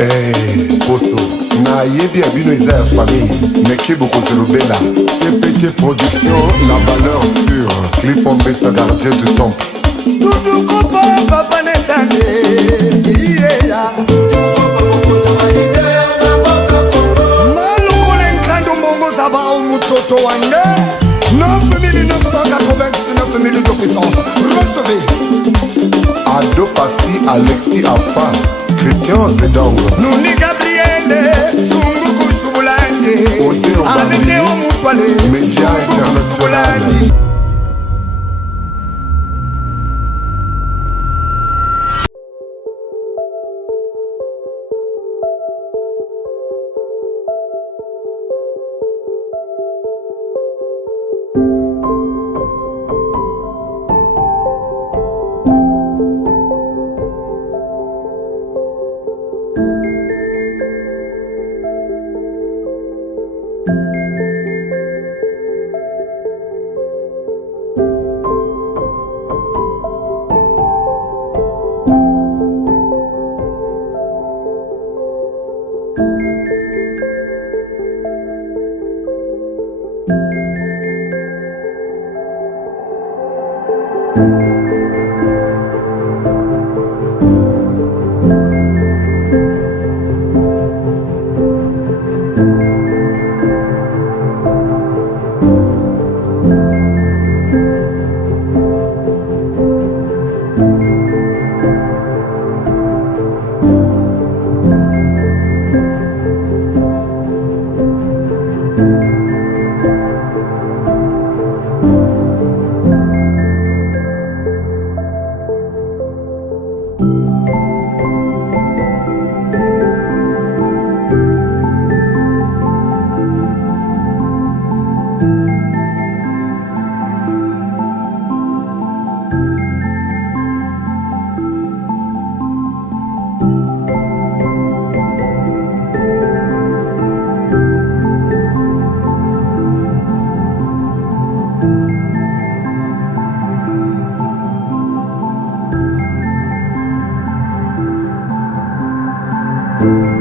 Eh, Poso, na yebi abino eza ya famille, Neke Bokozerobela, TPT Production, la valeur sûre, Clifford Bessa, gardien du temple. Dudu kopa papa netande, yeah. Maloko lenkando mbongo zaba umutoto wande, 9999 de puissance, recevez. Ado Passi, Alexis Afan, Christian Zedong, Nuni Gabriele, Zungu Kushubulandi, Anete Omutwale, Média International. Thank you.